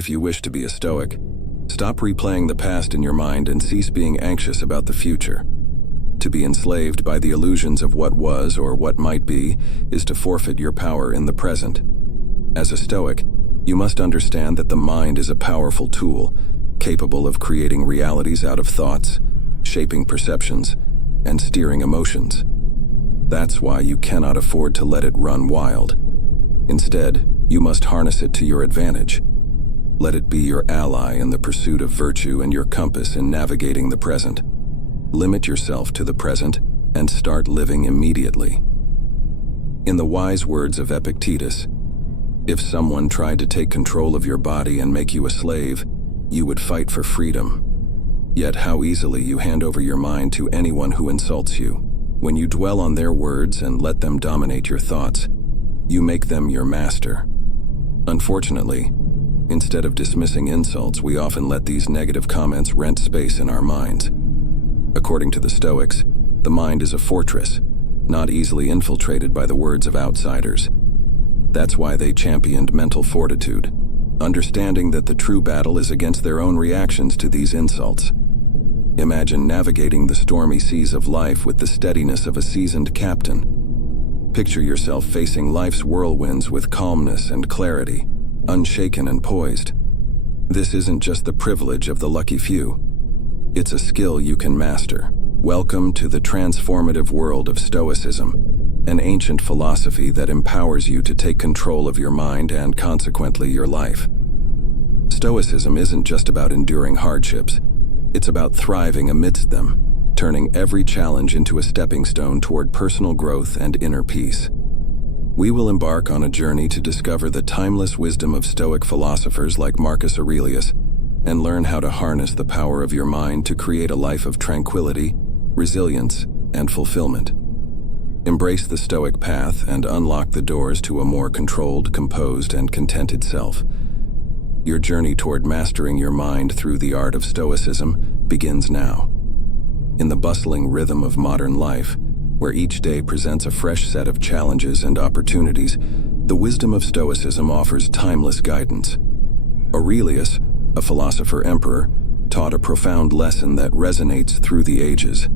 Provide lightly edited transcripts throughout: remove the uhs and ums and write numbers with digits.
If you wish to be a Stoic, stop replaying the past in your mind and cease being anxious about the future. To be enslaved by the illusions of what was or what might be is to forfeit your power in the present. As a Stoic, you must understand that the mind is a powerful tool, capable of creating realities out of thoughts, shaping perceptions, and steering emotions. That's why you cannot afford to let it run wild. Instead, you must harness it to your advantage. Let it be your ally in the pursuit of virtue and your compass in navigating the present. Limit yourself to the present and start living immediately. In the wise words of Epictetus, if someone tried to take control of your body and make you a slave, you would fight for freedom. Yet how easily you hand over your mind to anyone who insults you. When you dwell on their words and let them dominate your thoughts, you make them your master. Unfortunately, instead of dismissing insults, we often let these negative comments rent space in our minds. According to the Stoics, the mind is a fortress, not easily infiltrated by the words of outsiders. That's why they championed mental fortitude, understanding that the true battle is against their own reactions to these insults. Imagine navigating the stormy seas of life with the steadiness of a seasoned captain. Picture yourself facing life's whirlwinds with calmness and clarity, unshaken and poised. This isn't just the privilege of the lucky few. It's a skill you can master. Welcome to the transformative world of Stoicism, an ancient philosophy that empowers you to take control of your mind and consequently your life. Stoicism isn't just about enduring hardships. It's about thriving amidst them, turning every challenge into a stepping stone toward personal growth and inner peace. We will embark on a journey to discover the timeless wisdom of Stoic philosophers like Marcus Aurelius and learn how to harness the power of your mind to create a life of tranquility, resilience, and fulfillment. Embrace the Stoic path and unlock the doors to a more controlled, composed, and contented self. Your journey toward mastering your mind through the art of Stoicism begins now. In the bustling rhythm of modern life, where each day presents a fresh set of challenges and opportunities, the wisdom of Stoicism offers timeless guidance. Aurelius, a philosopher-emperor, taught a profound lesson that resonates through the ages.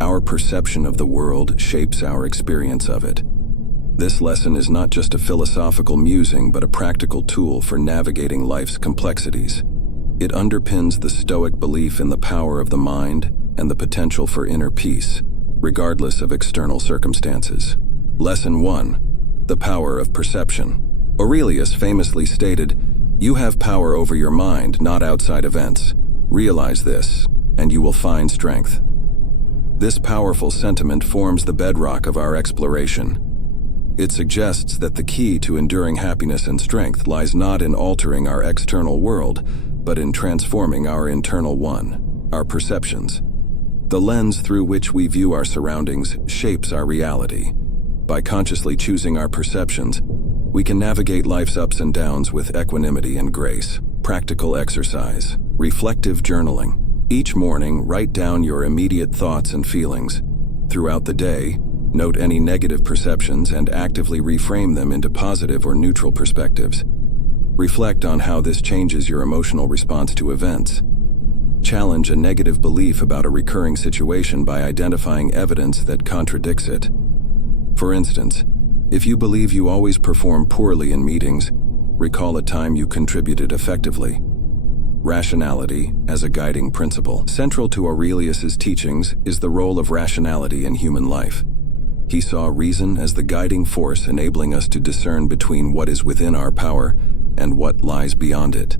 Our perception of the world shapes our experience of it. This lesson is not just a philosophical musing, but a practical tool for navigating life's complexities. It underpins the Stoic belief in the power of the mind and the potential for inner peace, regardless of external circumstances. Lesson 1. The power of perception. Aurelius famously stated, "You have power over your mind, not outside events. Realize this, and you will find strength." This powerful sentiment forms the bedrock of our exploration. It suggests that the key to enduring happiness and strength lies not in altering our external world, but in transforming our internal one, our perceptions. The lens through which we view our surroundings shapes our reality. By consciously choosing our perceptions, we can navigate life's ups and downs with equanimity and grace. Practical exercise. Reflective journaling. Each morning, write down your immediate thoughts and feelings. Throughout the day, note any negative perceptions and actively reframe them into positive or neutral perspectives. Reflect on how this changes your emotional response to events. Challenge a negative belief about a recurring situation by identifying evidence that contradicts it. For instance, if you believe you always perform poorly in meetings, recall a time you contributed effectively. Rationality as a guiding principle. Central to Aurelius's teachings is the role of rationality in human life. He saw reason as the guiding force enabling us to discern between what is within our power and what lies beyond it.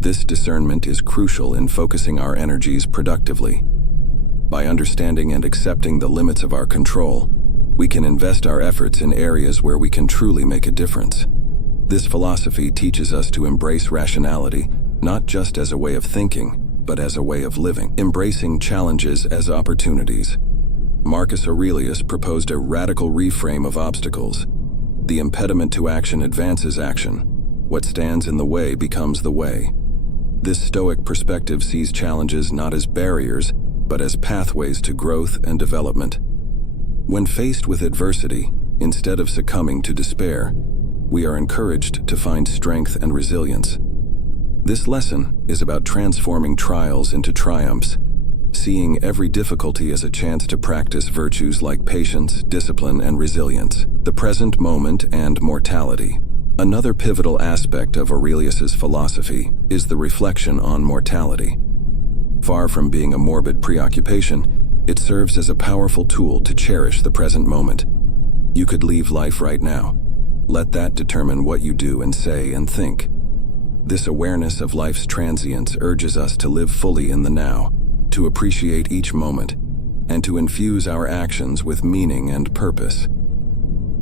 This discernment is crucial in focusing our energies productively. By understanding and accepting the limits of our control, we can invest our efforts in areas where we can truly make a difference. This philosophy teaches us to embrace rationality, not just as a way of thinking, but as a way of living, embracing challenges as opportunities. Marcus Aurelius proposed a radical reframe of obstacles. The impediment to action advances action. What stands in the way becomes the way. This Stoic perspective sees challenges not as barriers, but as pathways to growth and development. When faced with adversity, instead of succumbing to despair, we are encouraged to find strength and resilience. This lesson is about transforming trials into triumphs, seeing every difficulty as a chance to practice virtues like patience, discipline, and resilience, the present moment, and mortality. Another pivotal aspect of Aurelius's philosophy is the reflection on mortality. Far from being a morbid preoccupation, it serves as a powerful tool to cherish the present moment. You could leave life right now. Let that determine what you do and say and think. This awareness of life's transience urges us to live fully in the now, to appreciate each moment, and to infuse our actions with meaning and purpose.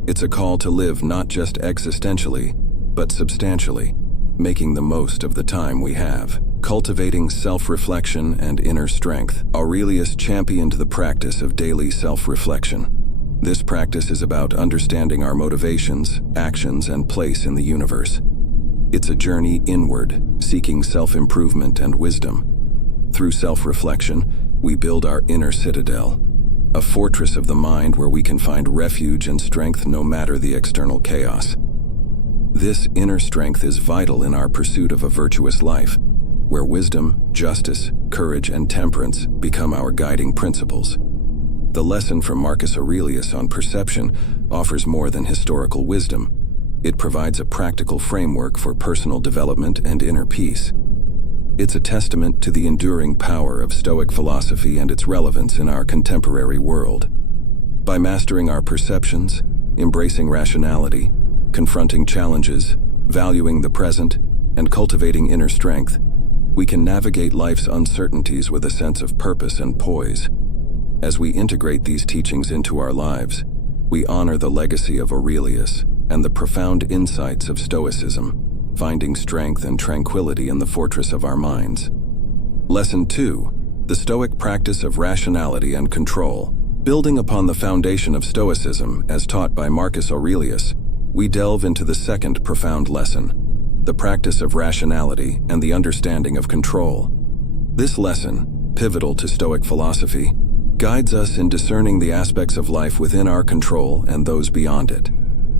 It's a call to live not just existentially, but substantially, making the most of the time we have. Cultivating self-reflection and inner strength. Aurelius championed the practice of daily self-reflection. This practice is about understanding our motivations, actions, and place in the universe. It's a journey inward, seeking self-improvement and wisdom. Through self-reflection, we build our inner citadel, a fortress of the mind where we can find refuge and strength no matter the external chaos. This inner strength is vital in our pursuit of a virtuous life, where wisdom, justice, courage, and temperance become our guiding principles. The lesson from Marcus Aurelius on perception offers more than historical wisdom. It provides a practical framework for personal development and inner peace. It's a testament to the enduring power of Stoic philosophy and its relevance in our contemporary world. By mastering our perceptions, embracing rationality, confronting challenges, valuing the present, and cultivating inner strength, we can navigate life's uncertainties with a sense of purpose and poise. As we integrate these teachings into our lives, we honor the legacy of Aurelius and the profound insights of Stoicism, finding strength and tranquility in the fortress of our minds. Lesson 2. The Stoic practice of rationality and control. Building upon the foundation of Stoicism, as taught by Marcus Aurelius, we delve into the second profound lesson, the practice of rationality and the understanding of control. This lesson, pivotal to Stoic philosophy, guides us in discerning the aspects of life within our control and those beyond it.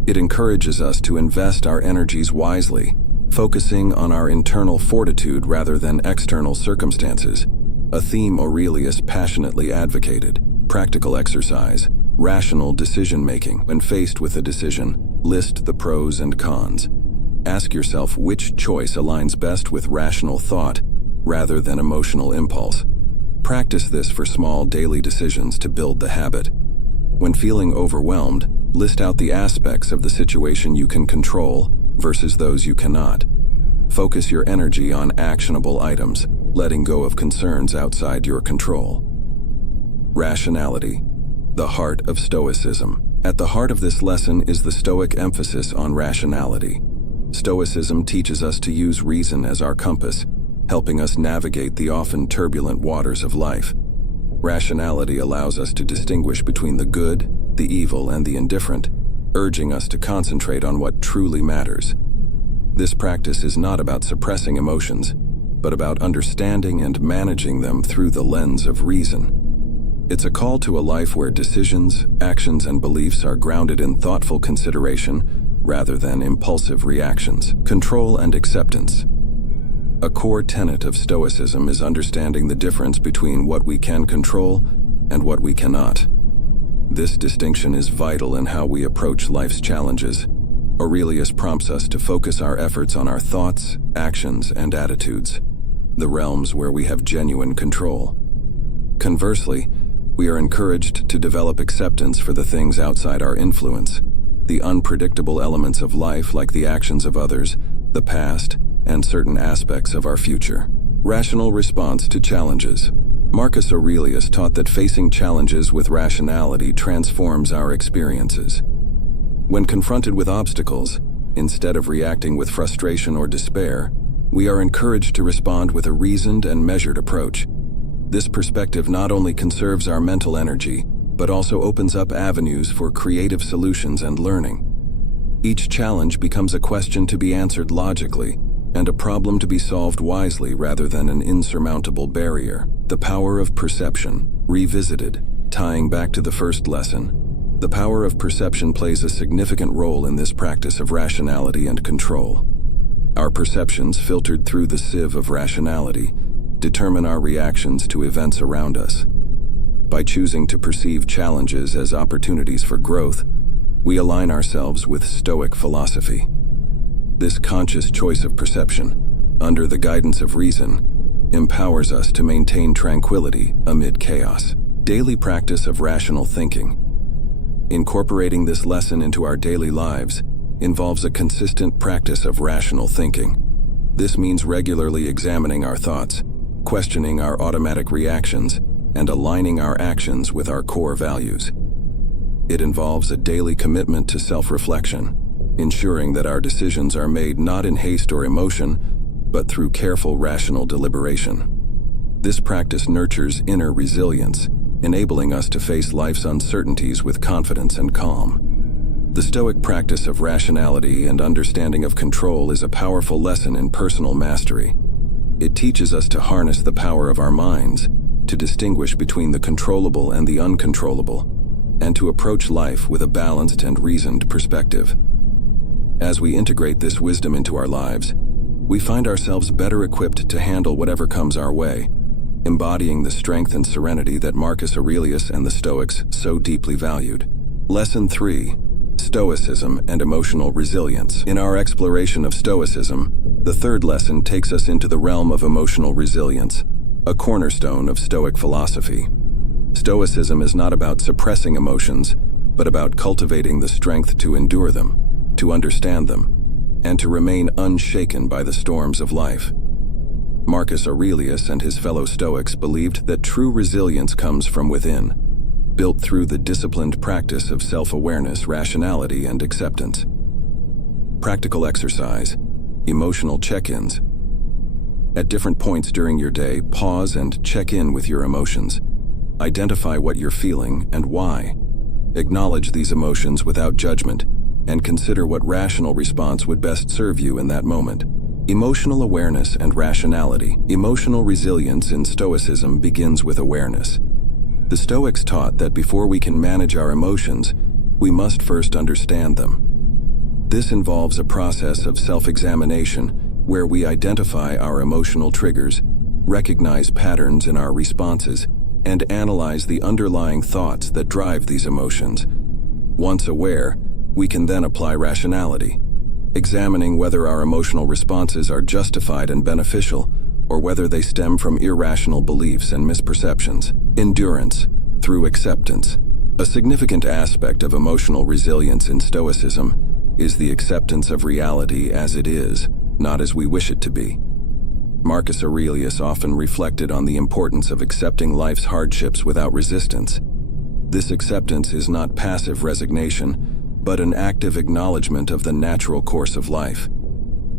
It encourages us to invest our energies wisely, focusing on our internal fortitude rather than external circumstances, a theme Aurelius passionately advocated. Practical exercise, rational decision-making. When faced with a decision, list the pros and cons. Ask yourself which choice aligns best with rational thought rather than emotional impulse. Practice this for small daily decisions to build the habit. When feeling overwhelmed, list out the aspects of the situation you can control versus those you cannot. Focus your energy on actionable items, letting go of concerns outside your control. Rationality, the heart of Stoicism. At the heart of this lesson is the Stoic emphasis on rationality. Stoicism teaches us to use reason as our compass, helping us navigate the often turbulent waters of life. Rationality allows us to distinguish between the good, the evil, and the indifferent, urging us to concentrate on what truly matters. This practice is not about suppressing emotions, but about understanding and managing them through the lens of reason. It's a call to a life where decisions, actions, and beliefs are grounded in thoughtful consideration rather than impulsive reactions. Control and acceptance. A core tenet of Stoicism is understanding the difference between what we can control and what we cannot. This distinction is vital in how we approach life's challenges. Aurelius prompts us to focus our efforts on our thoughts, actions, and attitudes, the realms where we have genuine control. Conversely, we are encouraged to develop acceptance for the things outside our influence, the unpredictable elements of life like the actions of others, the past, and certain aspects of our future. Rational response to challenges. Marcus Aurelius taught that facing challenges with rationality transforms our experiences. When confronted with obstacles, instead of reacting with frustration or despair, we are encouraged to respond with a reasoned and measured approach. This perspective not only conserves our mental energy, but also opens up avenues for creative solutions and learning. Each challenge becomes a question to be answered logically, and a problem to be solved wisely rather than an insurmountable barrier. The power of perception, revisited. Tying back to the first lesson, the power of perception plays a significant role in this practice of rationality and control. Our perceptions, filtered through the sieve of rationality, determine our reactions to events around us. By choosing to perceive challenges as opportunities for growth, we align ourselves with Stoic philosophy. This conscious choice of perception, under the guidance of reason, empowers us to maintain tranquility amid chaos. Daily practice of rational thinking. Incorporating this lesson into our daily lives involves a consistent practice of rational thinking. This means regularly examining our thoughts, questioning our automatic reactions, and aligning our actions with our core values. It involves a daily commitment to self-reflection, ensuring that our decisions are made not in haste or emotion, but through careful rational deliberation. This practice nurtures inner resilience, enabling us to face life's uncertainties with confidence and calm. The Stoic practice of rationality and understanding of control is a powerful lesson in personal mastery. It teaches us to harness the power of our minds, to distinguish between the controllable and the uncontrollable, and to approach life with a balanced and reasoned perspective. As we integrate this wisdom into our lives, we find ourselves better equipped to handle whatever comes our way, embodying the strength and serenity that Marcus Aurelius and the Stoics so deeply valued. Lesson 3. Stoicism and emotional resilience. In our exploration of Stoicism, the third lesson takes us into the realm of emotional resilience, a cornerstone of Stoic philosophy. Stoicism is not about suppressing emotions, but about cultivating the strength to endure them, to understand them, and to remain unshaken by the storms of life. Marcus Aurelius and his fellow Stoics believed that true resilience comes from within, built through the disciplined practice of self-awareness, rationality, and acceptance. Practical exercise, emotional check-ins. At different points during your day, pause and check in with your emotions. Identify what you're feeling and why. Acknowledge these emotions without judgment, and consider what rational response would best serve you in that moment. Emotional awareness and rationality. Emotional resilience in Stoicism begins with awareness. The Stoics taught that before we can manage our emotions, we must first understand them. This involves a process of self-examination where we identify our emotional triggers, recognize patterns in our responses, and analyze the underlying thoughts that drive these emotions. Once aware, we can then apply rationality, examining whether our emotional responses are justified and beneficial, or whether they stem from irrational beliefs and misperceptions. Endurance through acceptance. A significant aspect of emotional resilience in Stoicism is the acceptance of reality as it is, not as we wish it to be. Marcus Aurelius often reflected on the importance of accepting life's hardships without resistance. This acceptance is not passive resignation, but an active acknowledgement of the natural course of life.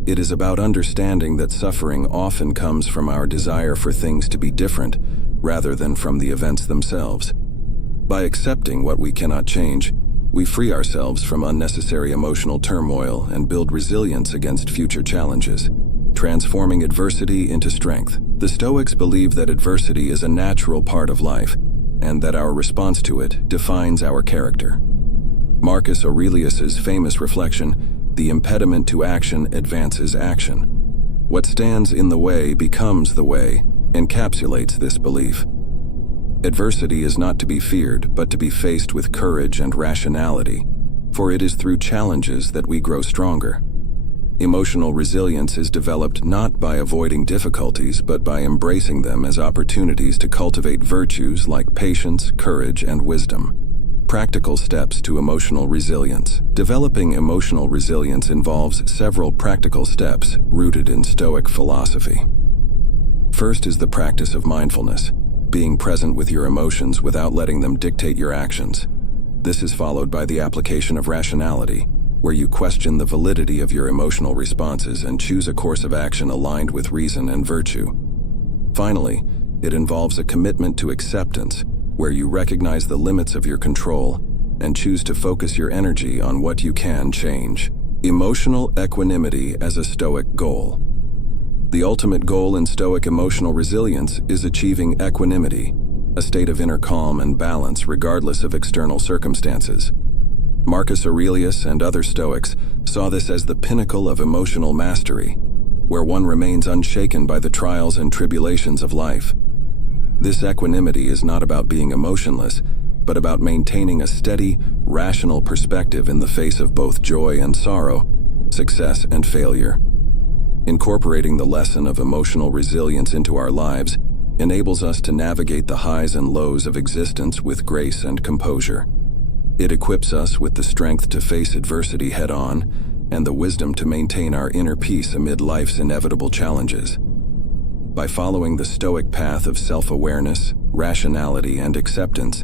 It is about understanding that suffering often comes from our desire for things to be different, rather than from the events themselves. By accepting what we cannot change, we free ourselves from unnecessary emotional turmoil and build resilience against future challenges, transforming adversity into strength. The Stoics believe that adversity is a natural part of life, and that our response to it defines our character. Marcus Aurelius's famous reflection, "The impediment to action advances action. What stands in the way becomes the way," encapsulates this belief. Adversity is not to be feared, but to be faced with courage and rationality, for it is through challenges that we grow stronger. Emotional resilience is developed not by avoiding difficulties, but by embracing them as opportunities to cultivate virtues like patience, courage, and wisdom. Practical steps to emotional resilience. Developing emotional resilience involves several practical steps rooted in Stoic philosophy. First is the practice of mindfulness, being present with your emotions without letting them dictate your actions. This is followed by the application of rationality, where you question the validity of your emotional responses and choose a course of action aligned with reason and virtue. Finally, it involves a commitment to acceptance, where you recognize the limits of your control and choose to focus your energy on what you can change. Emotional equanimity as a Stoic goal. The ultimate goal in Stoic emotional resilience is achieving equanimity, a state of inner calm and balance regardless of external circumstances. Marcus Aurelius and other Stoics saw this as the pinnacle of emotional mastery, where one remains unshaken by the trials and tribulations of life. This equanimity is not about being emotionless, but about maintaining a steady, rational perspective in the face of both joy and sorrow, success and failure. Incorporating the lesson of emotional resilience into our lives enables us to navigate the highs and lows of existence with grace and composure. It equips us with the strength to face adversity head-on and the wisdom to maintain our inner peace amid life's inevitable challenges. By following the Stoic path of self-awareness, rationality, and acceptance,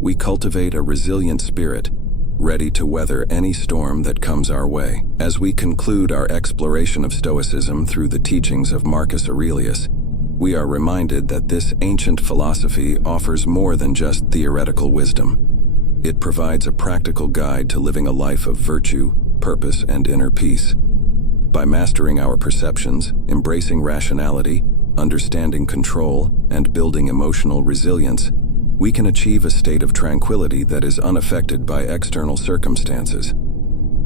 we cultivate a resilient spirit, ready to weather any storm that comes our way. As we conclude our exploration of Stoicism through the teachings of Marcus Aurelius, we are reminded that this ancient philosophy offers more than just theoretical wisdom. It provides a practical guide to living a life of virtue, purpose, and inner peace. By mastering our perceptions, embracing rationality, understanding control, and building emotional resilience, we can achieve a state of tranquility that is unaffected by external circumstances.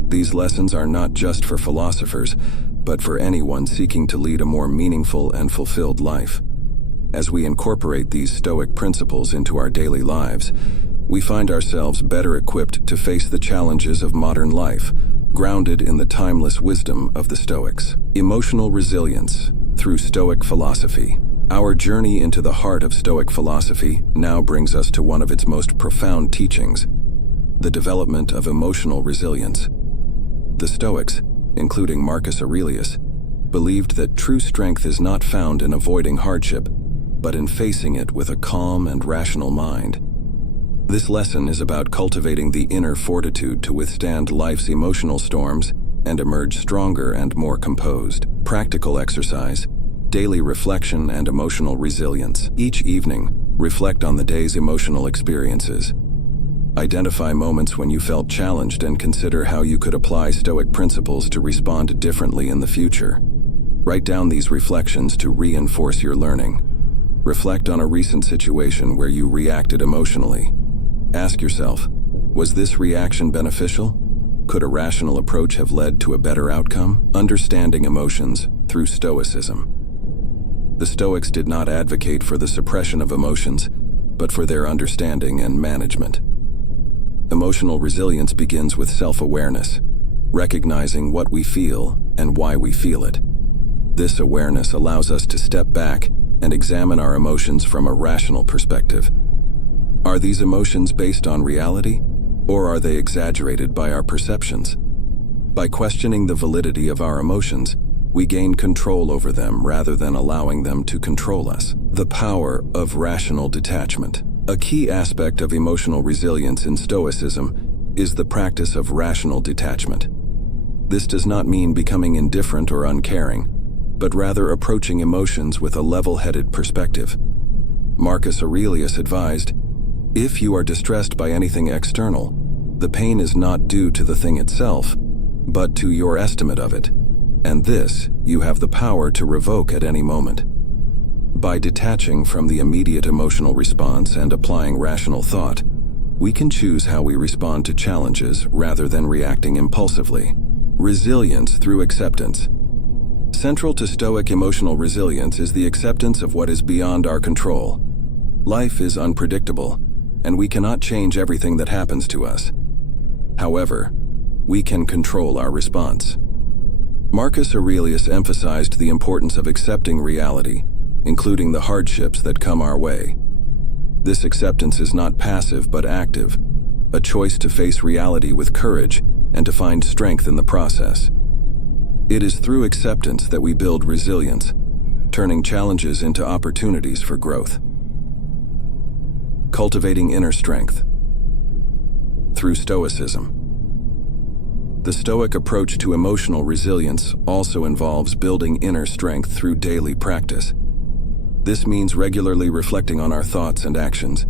These lessons are not just for philosophers, but for anyone seeking to lead a more meaningful and fulfilled life. As we incorporate these Stoic principles into our daily lives, we find ourselves better equipped to face the challenges of modern life, grounded in the timeless wisdom of the Stoics. Emotional resilience through Stoic philosophy. Our journey into the heart of Stoic philosophy now brings us to one of its most profound teachings, the development of emotional resilience. The Stoics, including Marcus Aurelius, believed that true strength is not found in avoiding hardship, but in facing it with a calm and rational mind. This lesson is about cultivating the inner fortitude to withstand life's emotional storms and emerge stronger and more composed. Practical exercise, daily reflection, and emotional resilience. Each evening, reflect on the day's emotional experiences. Identify moments when you felt challenged and consider how you could apply Stoic principles to respond differently in the future. Write down these reflections to reinforce your learning. Reflect on a recent situation where you reacted emotionally. Ask yourself, was this reaction beneficial? Could a rational approach have led to a better outcome? Understanding emotions through Stoicism. The Stoics did not advocate for the suppression of emotions, but for their understanding and management. Emotional resilience begins with self-awareness, recognizing what we feel and why we feel it. This awareness allows us to step back and examine our emotions from a rational perspective. Are these emotions based on reality, or are they exaggerated by our perceptions? By questioning the validity of our emotions, we gain control over them rather than allowing them to control us. The power of rational detachment. A key aspect of emotional resilience in Stoicism is the practice of rational detachment. This does not mean becoming indifferent or uncaring, but rather approaching emotions with a level-headed perspective. Marcus Aurelius advised, "If you are distressed by anything external, the pain is not due to the thing itself, but to your estimate of it, and this you have the power to revoke at any moment." By detaching from the immediate emotional response and applying rational thought, we can choose how we respond to challenges rather than reacting impulsively. Resilience through acceptance. Central to Stoic emotional resilience is the acceptance of what is beyond our control. Life is unpredictable, and we cannot change everything that happens to us. However, we can control our response. Marcus Aurelius emphasized the importance of accepting reality, including the hardships that come our way. This acceptance is not passive but active, a choice to face reality with courage and to find strength in the process. It is through acceptance that we build resilience, turning challenges into opportunities for growth. Cultivating inner strength through Stoicism. The Stoic approach to emotional resilience also involves building inner strength through daily practice. This means regularly reflecting on our thoughts and actions,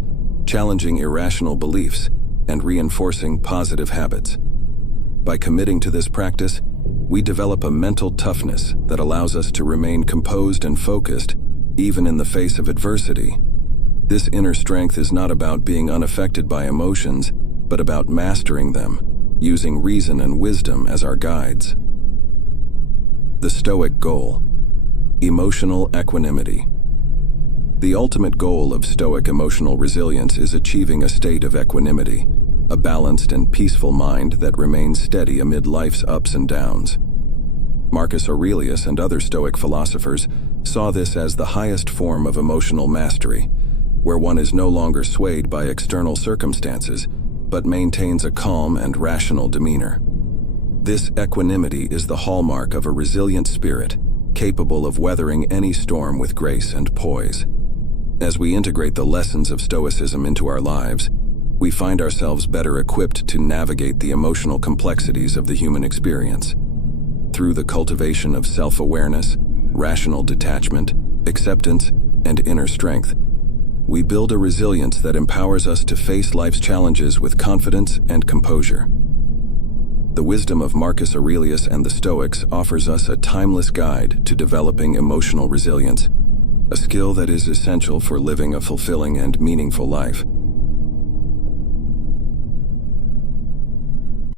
challenging irrational beliefs, and reinforcing positive habits. By committing to this practice, we develop a mental toughness that allows us to remain composed and focused, even in the face of adversity. This inner strength is not about being unaffected by emotions, but about mastering them, using reason and wisdom as our guides. The Stoic goal. Emotional equanimity. The ultimate goal of Stoic emotional resilience is achieving a state of equanimity, a balanced and peaceful mind that remains steady amid life's ups and downs. Marcus Aurelius and other Stoic philosophers saw this as the highest form of emotional mastery, where one is no longer swayed by external circumstances, but maintains a calm and rational demeanor. This equanimity is the hallmark of a resilient spirit, capable of weathering any storm with grace and poise. As we integrate the lessons of Stoicism into our lives, we find ourselves better equipped to navigate the emotional complexities of the human experience. Through the cultivation of self-awareness, rational detachment, acceptance, and inner strength, we build a resilience that empowers us to face life's challenges with confidence and composure. The wisdom of Marcus Aurelius and the Stoics offers us a timeless guide to developing emotional resilience, a skill that is essential for living a fulfilling and meaningful life.